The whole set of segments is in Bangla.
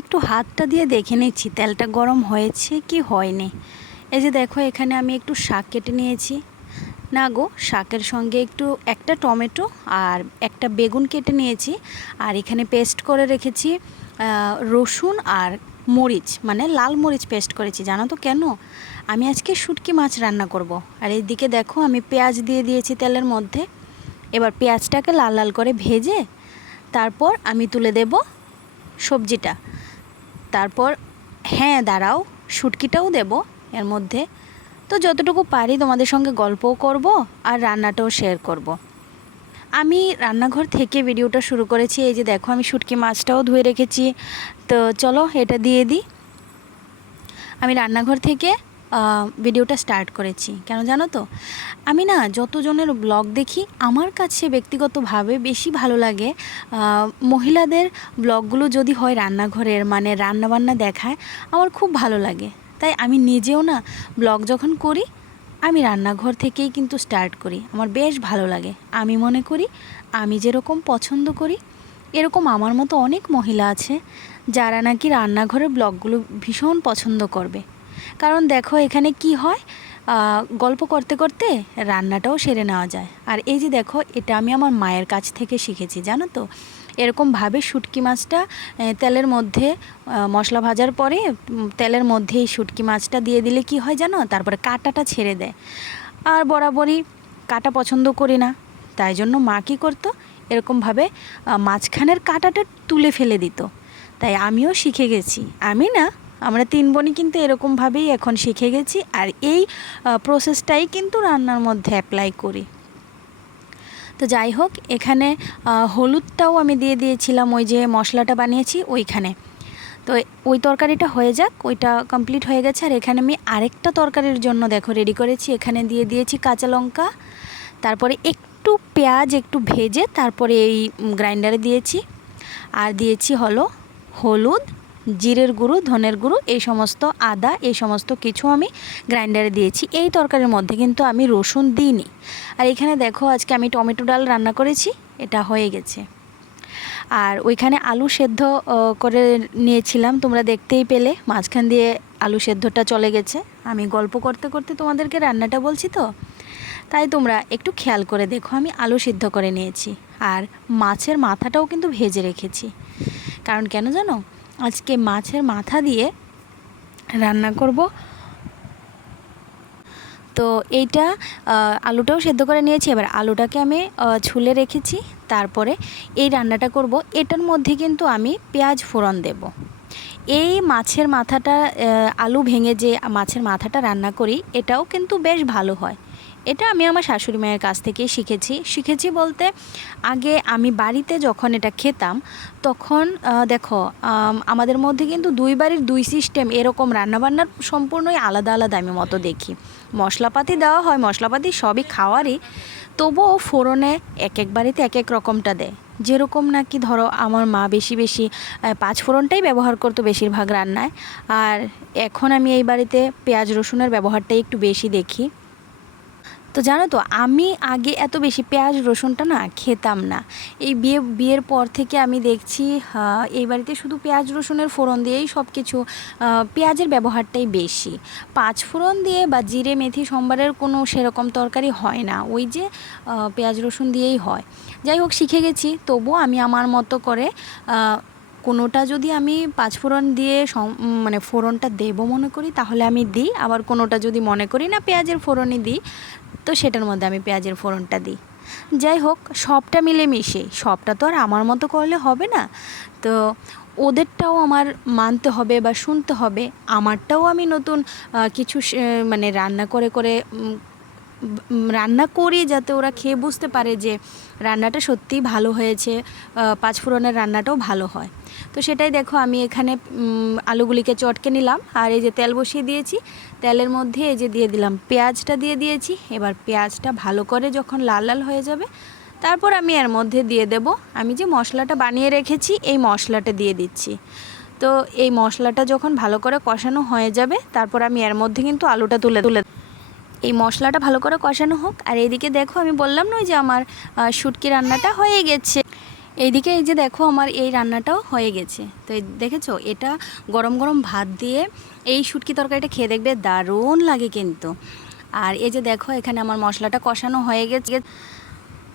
একটু হাতটা দিয়ে দেখে নিচ্ছি, তেলটা গরম হয়েছে কি হয়নি। এই যে দেখো, এখানে আমি একটু শাক কেটে নিয়েছি। না গো, শাকের সঙ্গে একটু, একটা টমেটো আর একটা বেগুন কেটে নিয়েছি। আর এখানে পেস্ট করে রেখেছি রসুন আর মরিচ মানে লাল মরিচ পেস্ট করেছি। জানো তো কেন? আমি আজকে শুটকি মাছ রান্না করব। আর এইদিকে দেখো, আমি পেঁয়াজ দিয়ে দিয়েছি তেলের মধ্যে। এবার পেঁয়াজটাকে লাল লাল করে ভেজে, তারপর আমি তুলে দেব সবজিটা। তারপর হ্যাঁ দাঁড়াও, শুটকিটাও দেব এর মধ্যে। তো যতটুকু পারি তোমাদের সঙ্গে গল্পও করব আর রান্নাটাও শেয়ার করব। আমি রান্নাঘর থেকে ভিডিওটা শুরু করেছি। এই যে দেখো, আমি শুটকি মাছটাও ধুয়ে রেখেছি। তো চলো, এটা দিয়ে দিই। আমি রান্নাঘর থেকে ভিডিওটা স্টার্ট করেছি। কেন জানো তো? আমি না যতজনের ব্লগ দেখি, আমার কাছে ব্যক্তিগতভাবে বেশি ভালো লাগে মহিলাদের ব্লগগুলো যদি হয় রান্নাঘরের মানে রান্নাবান্না দেখায়, আমার খুব ভালো লাগে। তাই আমি নিজেও না ব্লগ যখন করি, আমি রান্নাঘর থেকেই কিন্তু স্টার্ট করি। আমার বেশ ভালো লাগে। আমি মনে করি, আমি যেরকম পছন্দ করি, এরকম আমার মতো অনেক মহিলা আছে, যারা নাকি রান্নাঘরের ব্লগগুলো ভীষণ পছন্দ করবে। কারণ দেখো এখানে কি হয় গল্প করতে করতে রান্নাটাও সেরে নেওয়া যায়। আর এই যে দেখো, এটা আমি আমার মায়ের কাছ থেকে শিখেছি, জানো তো? এরকমভাবে শুটকি মাছটা তেলের মধ্যে মশলা ভাজার পরে তেলের মধ্যে এই শুটকি মাছটা দিয়ে দিলে কি হয় জানো? তারপরে কাঁটাটা ছেড়ে দেয়। আর বরাবরই কাটা পছন্দ করি না, তাই জন্য মা কী করতো? এরকমভাবে মাঝখানের কাঁটাটা তুলে ফেলে দিত। তাই আমিও শিখে গেছি। আমি না আমরা তিন বোনই কিন্তু এরকমভাবেই এখন শিখে গেছি আর এই প্রসেসটাই কিন্তু রান্নার মধ্যে অ্যাপ্লাই করি। তো যাই হোক, এখানে হলুদটাও আমি দিয়ে দিয়েছিলাম, ওই যে মশলাটা বানিয়েছি ওইখানে। তো ওই তরকারিটা হয়ে যাক, ওইটা কমপ্লিট হয়ে গেছে। আর এখানে আমি আরেকটা তরকারির জন্য দেখো রেডি করেছি। এখানে দিয়ে দিয়েছি কাঁচা লঙ্কা, তারপরে একটু পেঁয়াজ, একটু ভেজে তারপরে এই গ্রাইন্ডারে দিয়েছি। আর দিয়েছি হলো হলুদ জিরের গুঁড়ো, ধনের গুঁড়ো, এই সমস্ত আদা, এই সমস্ত কিছু আমি গ্রাইন্ডারে দিয়েছি। এই তরকারির মধ্যে কিন্তু আমি রসুন দিইনি। আর এখানে দেখো, আজকে আমি টমেটো ডাল রান্না করেছি, এটা হয়ে গেছে। আর ওইখানে আলু সেদ্ধ করে নিয়েছিলাম, তোমরা দেখতেই পেলে। মাঝখান দিয়ে আলু সেদ্ধটা চলে গেছে। আমি গল্প করতে করতে তোমাদেরকে রান্নাটা বলছি তো? তাই তোমরা একটু খেয়াল করে দেখো, আমি আলু সিদ্ধ করে নিয়েছি। আর মাছের মাথাটাও কিন্তু ভেজে রেখেছি। কারণ কেন জানো? আজকে মাছের মাথা দিয়ে রান্না করব। তো এইটা আলুটাও সেদ্ধ করে নিয়েছি। এবার আলুটাকে আমি ছুলে রেখেছি। তারপরে এই রান্নাটা করব। এটার মধ্যে কিন্তু আমি পেঁয়াজ ফোড়ন দেব। এই মাছের মাথাটা আলু ভেঙে যে মাছের মাথাটা রান্না করি, এটাও কিন্তু বেশ ভালো হয়। এটা আমি আমার শাশুড়ি মায়ের কাছ থেকেই শিখেছি। শিখেছি বলতে আগে আমি বাড়িতে যখন এটা খেতাম, তখন দেখো আমাদের মধ্যে কিন্তু দুই বাড়ির দুই সিস্টেম এরকম রান্নাবান্নার সম্পূর্ণই আলাদা আলাদা আমি মতো দেখি। মশলাপাতি দেওয়া হয়, মশলাপাতি সবই খাওয়ারই, তবুও ফোড়নে এক এক বাড়িতে এক এক রকমটা দেয়। যেরকম নাকি ধরো আমার মা বেশি বেশি পাঁচ ফোড়নটাই ব্যবহার করতো বেশিরভাগ রান্নায়, আর এখন আমি এই বাড়িতে পেঁয়াজ রসুনের ব্যবহারটাই একটু বেশি দেখি। তো জানো তো, আমি আগে এত বেশি পেঁয়াজ, রসুনটা না খেতাম না। এই বিয়ে, বিয়ের পর থেকে আমি দেখছি এই বাড়িতে শুধু পেঁয়াজ, রসুনের ফোড়ন দিয়েই সব কিছু পেঁয়াজের ব্যবহারটাই বেশি। পাঁচ ফোড়ন দিয়ে বা জিরে, মেথি, সম্বারের কোনো সেরকম তরকারি হয় না, ওই যে পেঁয়াজ, রসুন দিয়েই হয়। যাই হোক, শিখে গেছি, তবুও আমি আমার মতো করে কোনোটা যদি আমি পাঁচফোড়ন দিয়ে মানে ফোড়নটা দেবো মনে করি, তাহলে আমি দিই। আবার কোনোটা যদি মনে করি না পেঁয়াজের ফোড়নই দিই, তো সেটার মধ্যে আমি পেঁয়াজের ফোড়নটা দিই। যাই হোক, সবটা মিলে মিশে সবটা তো আর আমার মতো করলে হবে না। তো ওদেরটাও আমার মানতে হবে বা শুনতে হবে। আমারটাও আমি নতুন কিছু মানে রান্না করে করে রান্না করি যাতে ওরা খেয়ে বুঝতে পারে যে রান্নাটা সত্যিই ভালো হয়েছে পাঁচফোড়নের রান্নাটাও ভালো হয়। তো সেটাই দেখো, আমি এখানে আলুগুলিকে চটকে নিলাম, আর এই যে তেল বসিয়ে দিয়েছি, তেলের মধ্যে এই যে দিয়ে দিলাম পেঁয়াজটা দিয়ে দিয়েছি। এবার পেঁয়াজটা ভালো করে যখন লাল লাল হয়ে যাবে, তারপর আমি এর মধ্যে দিয়ে দেব, আমি যে মশলাটা বানিয়ে রেখেছি, এই মশলাটা দিয়ে দিচ্ছি। তো এই মশলাটা যখন ভালো করে কষানো হয়ে যাবে, তারপর আমি এর মধ্যে কিন্তু আলুটা তুলে তুলে এই মশলাটা ভালো করে কষানো হোক, আর এইদিকে দেখো, আমি বললাম না যে আমার শুটকি রান্নাটা হয়ে গেছে। এইদিকে এই যে দেখো আমার এই রান্নাটাও হয়ে গেছে। তো দেখেছ? এটা গরম গরম ভাত দিয়ে এই শুটকি তরকারিটা খেয়ে দেখবে দারুণ লাগে কিন্তু। আর এই যে দেখো, এখানে আমার মশলাটা কষানো হয়ে গেছে।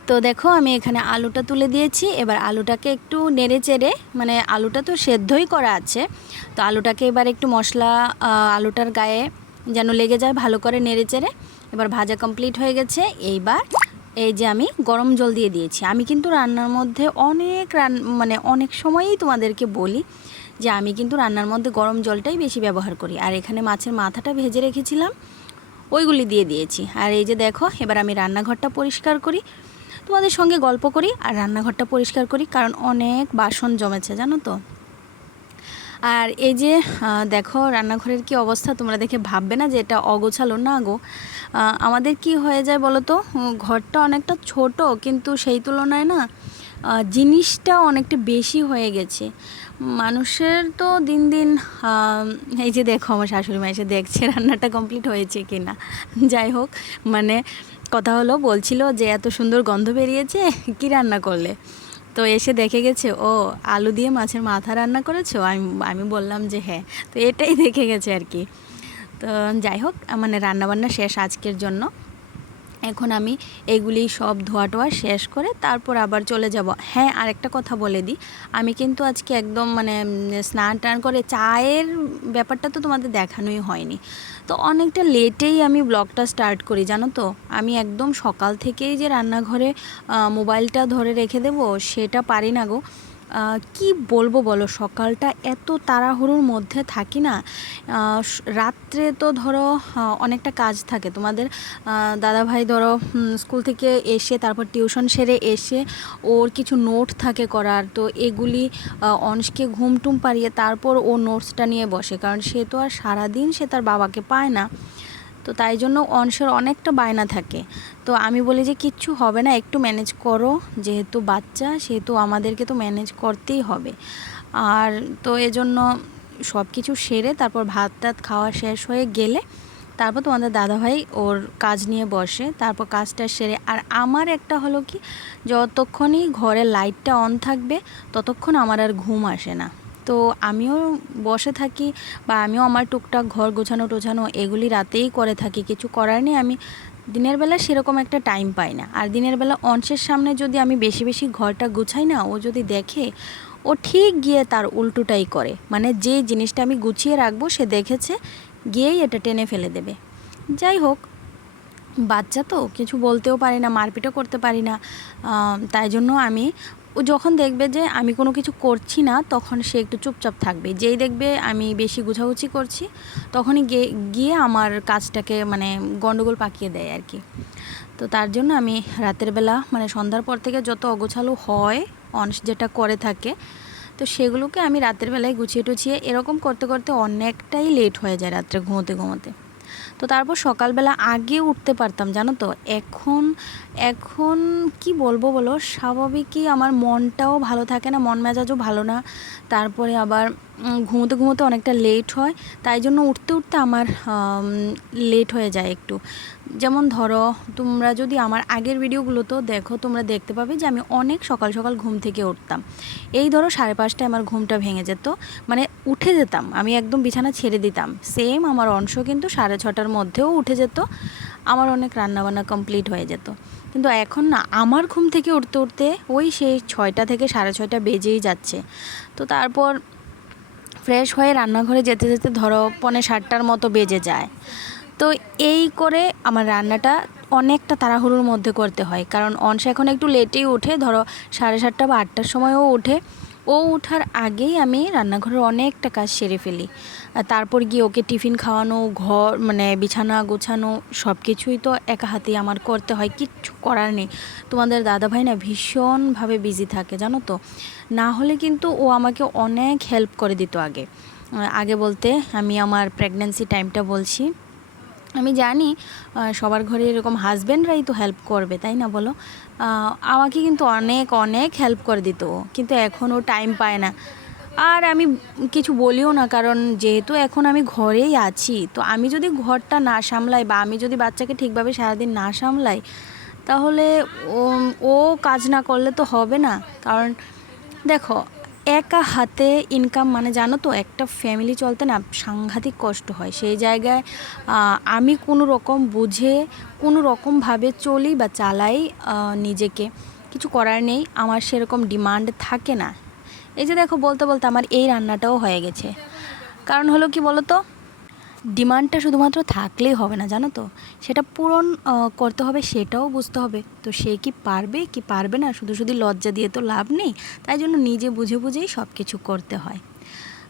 তো দেখো, আমি এখানে আলুটা তুলে দিয়েছি। এবার আলুটাকে একটু নেড়ে চেড়ে মানে আলুটা তো সেদ্ধই করা আছে। তো আলুটাকে এবার একটু মশলা আলুটার গায়ে যেন লেগে যায়, ভালো করে নেড়ে চেড়ে। এবার ভাজা কমপ্লিট হয়ে গেছে। এইবার এই যে আমি গরম জল দিয়ে দিয়েছি। আমি কিন্তু রান্নার মধ্যে অনেক রান মানে অনেক সময়ই তোমাদেরকে বলি যে আমি কিন্তু রান্নার মধ্যে গরম জলটাই বেশি ব্যবহার করি। আর এখানে মাছের মাথাটা ভেজে রেখেছিলাম, ওইগুলি দিয়ে দিয়েছি। আর এই যে দেখো, এবার আমি রান্নাঘরটা পরিষ্কার করি, তোমাদের সঙ্গে গল্প করি আর রান্নাঘরটা পরিষ্কার করি, কারণ অনেক বাসন জমেছে, জানো তো? আর এই যে দেখো রান্নাঘরের কি অবস্থা, তোমরা দেখে ভাববে না যে এটা অগোছালো না গো। আমাদের কি হয়ে যায় বলো তো ঘরটা অনেকটা ছোট, কিন্তু সেই তুলনায় না জিনিসটা অনেকটা বেশি হয়ে গেছে। মানুষের তো দিন দিন এই যে দেখো আমার শাশুড়ি মা এসে দেখছে রান্নাটা কমপ্লিট হয়েছে কি না যাই হোক মানে কথা হলো বলছিল যে এত সুন্দর গন্ধ বেরিয়েছে, কি রান্না করলে? তো এসে দেখে গেছে, ও, আলু দিয়ে মাছের মাথা রান্না করেছ? আমি আমি বললাম যে হ্যাঁ। তো এটাই দেখে গেছে আর কি। তো যাই হোক মানে রান্নাবান্না শেষ আজকের জন্য। এখন আমি এগুলি সব ধোয়া টোয়া শেষ করে তারপর আবার চলে যাব। হ্যাঁ আরেকটা কথা বলে দিই। আমি কিন্তু আজকে একদম মানে স্নান টান করে চায়ের ব্যাপারটা তো তোমাদের দেখানোই হয়নি। তো অনেকটা লেটেই আমি ব্লগটা স্টার্ট করি, জানো তো? আমি একদম সকাল থেকেই যে রান্নাঘরে মোবাইলটা ধরে রেখে দেবো, সেটা পারি না গো। কি বলব বলো? সকালটা এত তাড়াহুড়োর মধ্যে থাকি না। রাত্রে তো ধরো অনেকটা কাজ থাকে। তোমাদের দাদাভাই ধরো স্কুল থেকে এসে, তারপর টিউশন সেরে এসে ওর কিছু নোট থাকে করার। তো এগুলি অংশকে ঘুম টুম তারপর ও নোটসটা নিয়ে বসে। কারণ সে তো আর সারাদিন সে তার বাবাকে পায় না। তো তাই জন্য অংশের অনেকটা বায়না থাকে। তো আমি বলি যে কিচ্ছু হবে না, একটু ম্যানেজ করো, যেহেতু বাচ্চা, সেহেতু আমাদেরকে তো ম্যানেজ করতেই হবে। আর তো এজন্য সব কিছু সেরে তারপর ভাত টাত খাওয়া শেষ হয়ে গেলে তারপর তোমাদের দাদাভাই ওর কাজ নিয়ে বসে, তারপর কাজটা সেরে। আর আমার একটা হলো কি, যতক্ষণই ঘরে লাইটটা অন থাকবে, ততক্ষণ আমার আর ঘুম আসে না। তো আমিও বসে থাকি বা আমিও আমার টুকটাক ঘর গোছানো টোছানো এগুলি রাতেই করে থাকি। কিছু করার নেই, আমি দিনের বেলা সেরকম একটা টাইম পাই না। আর দিনের বেলা অংশের সামনে যদি আমি বেশি বেশি ঘরটা গুছাই না, ও যদি দেখে, ও ঠিক গিয়ে তার উল্টোটাই করে। মানে যে জিনিসটা আমি গুছিয়ে রাখব, সে দেখেছে, গিয়েই এটা টেনে ফেলে দেবে। যাই হোক, বাচ্চা তো, কিছু বলতেও পারি না, মারপিটও করতে পারি না। তাই জন্য আমি ও যখন দেখবে যে আমি কোনো কিছু করছি না, তখন সে একটু চুপচাপ থাকবে। যেই দেখবে আমি বেশি গুছাগুছি করছি, তখনই গিয়ে আমার কাজটাকে মানে গন্ডগোল পাকিয়ে দেয় আর কি। তো তার জন্য আমি রাতের বেলা মানে সন্ধ্যার পর থেকে যত অগোছালো হয় অংশ যেটা করে থাকে, তো সেগুলোকে আমি রাতের বেলায় গুছিয়ে টুছিয়ে এরকম করতে করতে অনেকটাই লেট হয়ে যায় রাত্রে ঘুমোতে ঘুমোতে। তো তারপর সকালবেলা আগে উঠতে পারতাম, জানো তো? এখন এখন কি বলব বলো? স্বাভাবিকই আমার মনটাও ভালো থাকে না, মন মেজাজও ভালো না। তারপরে আবার ঘুমোতে ঘুমোতে অনেকটা লেট হয়, তাই জন্য উঠতে উঠতে আমার লেট হয়ে যায় একটু। যেমন ধরো, তোমরা যদি আমার আগের ভিডিওগুলো তো দেখো, তোমরা দেখতে পাবে যে আমি অনেক সকাল সকাল ঘুম থেকে উঠতাম। এই ধরো সাড়ে পাঁচটায় আমার ঘুমটা ভেঙে যেত মানে উঠে যেতাম, আমি একদম বিছানা ছেড়ে দিতাম। সেম আমার অংশ কিন্তু সাড়ে ছটার মধ্যেও উঠে যেত, আমার অনেক রান্নাবান্না কমপ্লিট হয়ে যেত। কিন্তু এখন না, আমার ঘুম থেকে উঠতে উঠতে ওই সেই ছয়টা থেকে সাড়ে ছয়টা বেজেই যাচ্ছে। তো তারপর ফ্রেশ হয়ে রান্নাঘরে যেতে যেতে ধরো পনে সাতটার মতো বেজে যায়। তো এই করে আমার রান্নাটা অনেকটা তাড়াহুড়োর মধ্যে করতে হয়। কারণ অনসা এখন একটু লেটেই ওঠে, ধরো সাড়ে সাতটা বা আটটার সময়ও ওঠে। ও ওঠার আগেই আমি রান্নাঘরের অনেকটা কাজ সেরে ফেলি। তারপর গিয়ে ওকে টিফিন খাওয়ানো, ঘর মানে বিছানা গোছানো সব কিছুই তো একা হাতেই আমার করতে হয়, কিচ্ছু করার নেই। তোমাদের দাদাভাই না ভীষণভাবে বিজি থাকে, জানো তো? না হলে কিন্তু ও আমাকে অনেক হেল্প করে দিত আগে। আগে বলতে আমি আমার প্রেগনেন্সি টাইমটা বলছি। আমি জানি সবার ঘরে এরকম হাজব্যান্ডরাই তো হেল্প করবে, তাই না বলো আমাকে কিন্তু অনেক অনেক হেল্প করে দিত। কিন্তু এখন ও টাইম পায় না আর আমি কিছু বলিও না, কারণ যেহেতু এখন আমি ঘরেই আছি, তো আমি যদি ঘরটা না সামলাই বা আমি যদি বাচ্চাকে ঠিকভাবে সারাদিন না সামলাই, তাহলে ও কাজ না করলে তো হবে না কারণ, দেখো একা হাতে ইনকাম মানে জানো তো, একটা ফ্যামিলি চলতে না সাংঘাতিক কষ্ট হয়। সেই জায়গায় আমি কোনো রকম বুঝে, কোনো রকমভাবে চলি বা চালাই নিজেকে। কিছু করার নেই, আমার সেরকম ডিমান্ড থাকে না। এই যে দেখো, বলতে বলতে আমার এই রান্নাটাও হয়ে গেছে। কারণ হলো কি বলো তো ডিমান্ডটা শুধুমাত্র থাকলেই হবে না, জানো তো? সেটা পূরণ করতে হবে, সেটাও বুঝতে হবে। তো সে কি পারবে কি পারবে না? শুধু শুধু লজ্জা দিয়ে তো লাভ নেই, তাই জন্য নিজে বুঝে বুঝেই সব কিছু করতে হয়।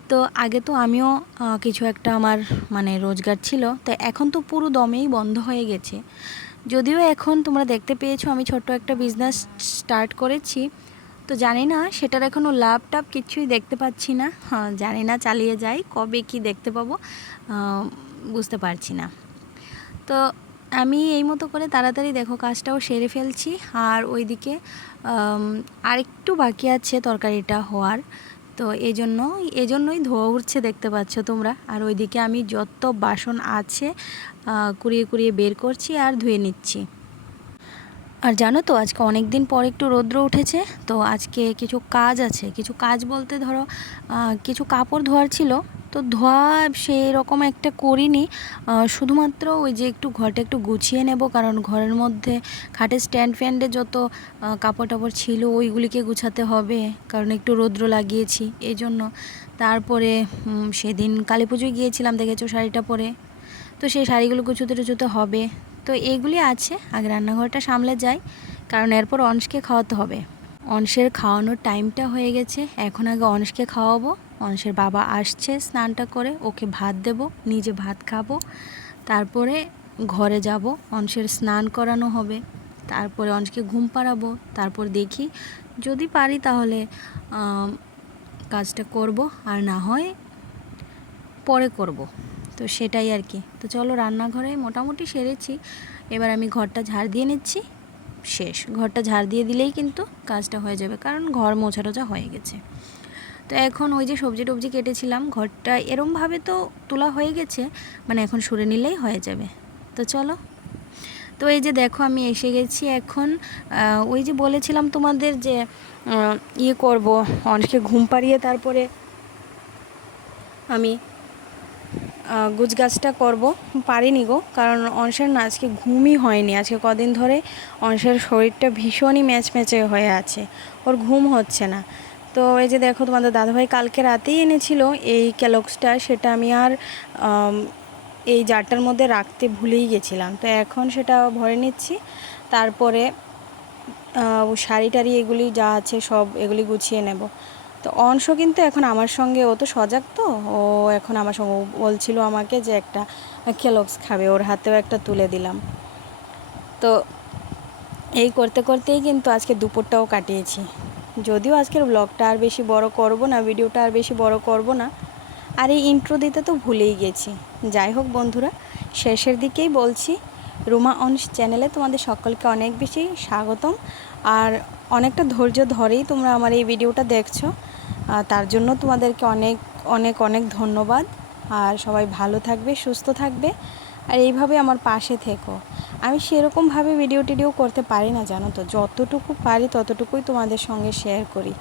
তো আগে তো আমিও কিছু একটা আমার মানে রোজগার ছিল, তো এখন তো পুরো দমেই বন্ধ হয়ে গেছে। যদিও এখন তোমরা দেখতে পেয়েছ, আমি ছোট্ট একটা বিজনেস স্টার্ট করেছি। তো জানি না, সেটার এখনও লাভ টাভ কিছুই দেখতে পাচ্ছি না। হ্যাঁ জানি না চালিয়ে যাই, কবে কি দেখতে পাবো বুঝতে পারছি না। তো আমি এই মতো করে তাড়াতাড়ি দেখো কাজটাও সেরে ফেলছি, আর ওইদিকে আরেকটু বাকি আছে তরকারিটা হওয়ার। তো এই জন্য এই জন্যই ধোয়া উঠছে দেখতে পাচ্ছ তোমরা। আর ওইদিকে আমি যত বাসন আছে কুড়িয়ে কুড়িয়ে বের করছি আর ধুয়ে নিচ্ছি। আর জানো তো, আজকে অনেক দিন পর একটু রৌদ্র উঠেছে, তো আজকে কিছু কাজ আছে। কিছু কাজ বলতে ধরো কিছু কাপড় ধোয়ার ছিল, তো ধোয়া সেই রকম একটা করিনি। শুধুমাত্র ওই যে একটু ঘরটা একটু গুছিয়ে নেব, কারণ ঘরের মধ্যে খাটের স্ট্যান্ড ফ্যান্ডে যত কাপড় টাপড় ছিল ওইগুলিকে গুছাতে হবে, কারণ একটু রৌদ্র লাগিয়েছি এই জন্য তারপরে সেদিন কালী পুজোয় গিয়েছিলাম, দেখেছ শাড়িটা পরে? তো সেই শাড়িগুলো কুচুতে টুচুতে হবে। তো এইগুলি আছে, আগে রান্নাঘরটা সামলে যাই, কারণ এরপর অংশকে খাওয়াতে হবে। অংশের খাওয়ানোর টাইমটা হয়ে গেছে, এখন আগে অংশকে খাওয়াবো, অংশের বাবা আসছে স্নানটা করে, ওকে ভাত দেব, নিজে ভাত খাব, তারপরে ঘরে যাব, অংশের স্নান করানো হবে, তারপরে অংশকে ঘুম পাড়াবো, তারপর দেখি যদি পারি তাহলে কাজটা করব, আর না হয় পরে করব। তো সেটাই আর কি। তো চলো রান্নাঘরে মোটামুটি সেরেছি। এবার আমি ঘরটা ঝাড় দিয়ে নিচ্ছি। শেষ। ঘরটা ঝাড় দিয়ে দিলেই কিন্তু কাজটা হয়ে যাবে, কারণ ঘর মোছা টোছা হয়ে গেছে। তো এখন ওই যে সবজি টবজি কেটেছিলাম, ঘরটা এরমভাবে তো তোলা হয়ে গেছে মানে এখন সরে নিলেই হয়ে যাবে। তো চলো। তো এই যে দেখো আমি এসে গেছি এখন ওই যে বলেছিলাম তোমাদের যে ইয়ে করব, অনেকে ঘুম পাড়িয়ে তারপরে আমি গুছ গাছটা করব। পারিনি গো, কারণ অংশের না, আজকে ঘুমই হয়নি। আজকে কদিন ধরে অংশের শরীরটা ভীষণই ম্যাচ ম্যাচে হয়ে আছে। ওর ঘুম হচ্ছে না। তো এই যে দেখো, তোমাদের দাদাভাই কালকে রাতেই এনেছিল এই ক্যালক্সটা সেটা আমি আর এই জারটার মধ্যে রাখতে ভুলেই গেছিলাম। তো এখন সেটা ভরে নিচ্ছি। তারপরে শাড়ি টাড়ি এগুলি যা আছে সব এগুলি গুছিয়ে নেব। তো অংশ কিন্তু এখন আমার সঙ্গে, ও তো সজাগ তো, ও এখন আমার সঙ্গে বলছিল আমাকে যে একটা কেলক্স খাবে, ওর হাতেও একটা তুলে দিলাম। তো এই করতে করতেই কিন্তু আজকে দুপুরটাও কাটিয়েছি। যদিও আজকের ব্লগটা আর বেশি বড় করব না ভিডিওটা আর বেশি বড় করব না, আর এই ইন্ট্রো দিতে তো ভুলেই গেছি। যাই হোক বন্ধুরা, শেষের দিকেই বলছি, রুমা অনস চ্যানেলে তোমাদের সকলকে অনেক বেশি স্বাগতম, আর অনেকটা ধৈর্য ধরেই তোমরা আমার এই ভিডিওটা দেখছ। তার জন্য তোমাদেরকে অনেক অনেক অনেক ধন্যবাদ। আর সবাই ভালো থাকবে, সুস্থ থাকবে। আর এইভাবে আমার পাশে থেকো। আমি সেরকমভাবে ভিডিও টিডিও করতে পারি না, জানো তো? যতটুকু পারি ততটুকুই তোমাদের সঙ্গে শেয়ার করি।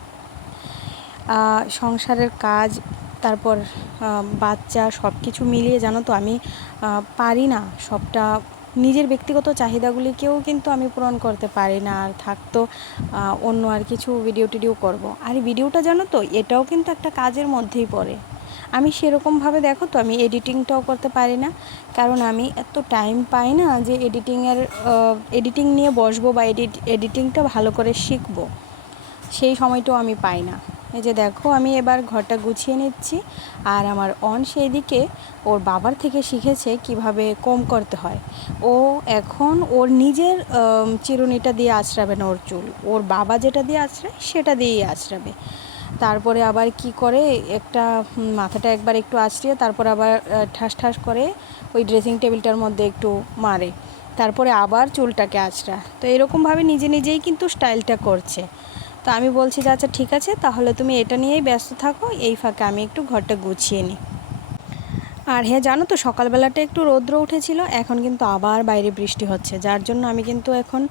সংসারের কাজ, তারপর বাচ্চা সব কিছু মিলিয়ে, জানো তো? আমি পারি না সবটা নিজের ব্যক্তিগত চাহিদাগুলিকেও কিন্তু আমি পূরণ করতে পারি না আর থাকতো অন্য আর কিছু ভিডিও টিডিও করব। আর ভিডিওটা জানো তো, এটাও কিন্তু একটা কাজের মধ্যেই পড়ে। আমি সেরকমভাবে দেখো তো, আমি এডিটিংটাও করতে পারি না। কারণ আমি এত টাইম পাই না যে এডিটিংয়ের এডিটিং নিয়ে বসবো বা এডিট এডিটিংটা ভালো করে শিখব। সেই সময়টাও আমি পাই না। এই যে দেখো, আমি এবার ঘরটা গুছিয়ে নিচ্ছি। আর আমার অন সেই দিকে ওর বাবার থেকে শিখেছে কীভাবে কম করতে হয়। ও এখন ওর নিজের চিরুনিটা দিয়ে আঁচড়াবে না ওর চুল। ওর বাবা যেটা দিয়ে আঁচড়ায় সেটা দিয়েই আঁচড়াবে তারপরে আবার কি করে, একটা মাথাটা একবার একটু আঁচড়িয়ে তারপর আবার ঠাস ঠাস করে ওই ড্রেসিং টেবিলটার মধ্যে একটু মারে। তারপরে আবার চুলটাকে আঁচড়া তো এরকমভাবে নিজে নিজেই কিন্তু স্টাইলটা করছে। তো আমি বলছি যে আচ্ছা ঠিক আছে, তাহলে তুমি এটা নিয়েই ব্যস্ত থাকো, এই ফাঁকে আমি একটু ঘরটা গুছিয়ে নিই। আর হ্যাঁ জানো তো, সকালবেলাটা একটু রৌদ্র উঠেছিল, এখন কিন্তু আবার বাইরে বৃষ্টি হচ্ছে। যার জন্য আমি কিন্তু এখন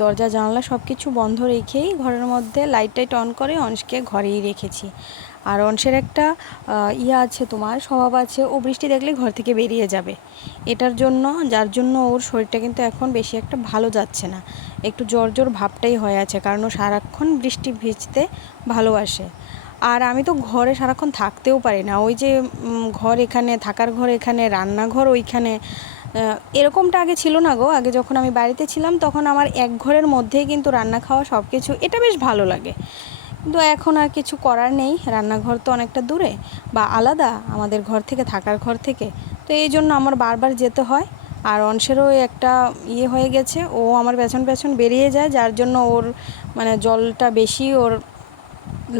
দরজা, জানলা সব কিছু বন্ধ রেখেই ঘরের মধ্যে লাইট টাইট অন করে অংশকে ঘরেই রেখেছি। আর অংশের একটা ইয়ে আছে তোমার, স্বভাব আছে, ও বৃষ্টি দেখলে ঘর থেকে বেরিয়ে যাবে। এটার জন্য, যার জন্য ওর শরীরটা কিন্তু এখন বেশি একটা ভালো যাচ্ছে না। একটু জ্বর জ্বর ভাবটাই হয়ে আছে, কারণ ও সারাক্ষণ বৃষ্টি ভিজতে ভালোবাসে। আর আমি তো ঘরে সারাক্ষণ থাকতেও পারি না। ওই যে ঘর এখানে, থাকার ঘর এখানে, রান্নাঘর ওইখানে এরকমটা আগে ছিল না গো। আগে যখন আমি বাড়িতে ছিলাম তখন আমার এক ঘরের মধ্যেই কিন্তু রান্না খাওয়া সব কিছু এটা বেশ ভালো লাগে। কিন্তু এখন আর কিছু করার নেই। রান্নাঘর তো অনেকটা দূরে বা আলাদা আমাদের ঘর থেকে, থাকার ঘর থেকে। তো এই জন্য আমার বারবার যেতে হয়। আর অংশেরও একটা ইয়ে হয়ে গেছে। ও আমার পেছন পেছন বেরিয়ে যায়, যার জন্য ওর মানে জলটা বেশি, ওর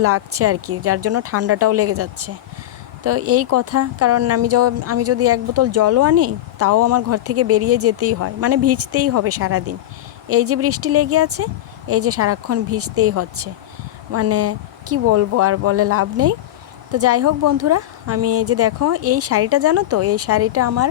লাগছে আর কি, যার জন্য ঠান্ডাটাও লেগে যাচ্ছে। তো এই কথা, কারণ আমি য, আমি যদি এক বোতল জলও আনি, তাও আমার ঘর থেকে বেরিয়ে যেতেই হয়। মানে ভিজতেই হবে সারাদিন। এই যে বৃষ্টি লেগে আছে, এই যে সারাক্ষণ ভিজতেই হচ্ছে। মানে কি বলব আর বলে লাভ নেই। তো যাই হোক বন্ধুরা, আমি এই যে দেখো, এই শাড়িটা জানো তো? এই শাড়িটা আমার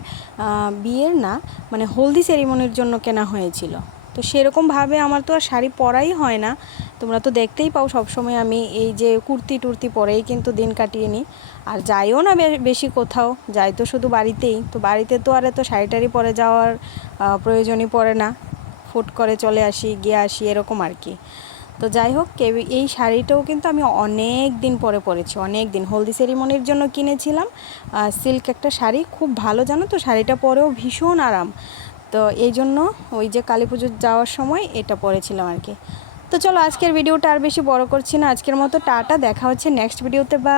বিয়ের না মানে হলদি সেরিমনির জন্য কেনা হয়েছিল। তো সেরকমভাবে আমার তো আর শাড়ি পরাই হয় না। তোমরা তো দেখতেই পাও সবসময় আমি এই যে কুর্তি টুর্তি পরেই কিন্তু দিন কাটিয়ে নিই। আর যাইও না বেশি কোথাও, যাই তো শুধু বাড়িতেই। তো বাড়িতে তো আর এত শাড়ি টাড়ি পরে যাওয়ার প্রয়োজনই পড়ে না। ফুট করে চলে আসি, গিয়ে আসি, এরকম আর কি। তো যাই হোক এই শাড়িটাও কিন্তু আমি অনেক দিন পরে পরেছি, অনেক দিন। হলদি সেরিমনির জন্য কিনেছিলাম। সিল্ক একটা শাড়ি, খুব ভালো জানো তো, শাড়িটা পরেও ভীষণ আরাম। তো এই জন্য ওই যে কালী পুজোর যাওয়ার সময় এটা পরেছিলাম আর কি। তো চলো আজকের ভিডিওটা আর বেশি বড় করছি না। আজকের মতো টাটা। দেখা হচ্ছে নেক্সট ভিডিওতে বা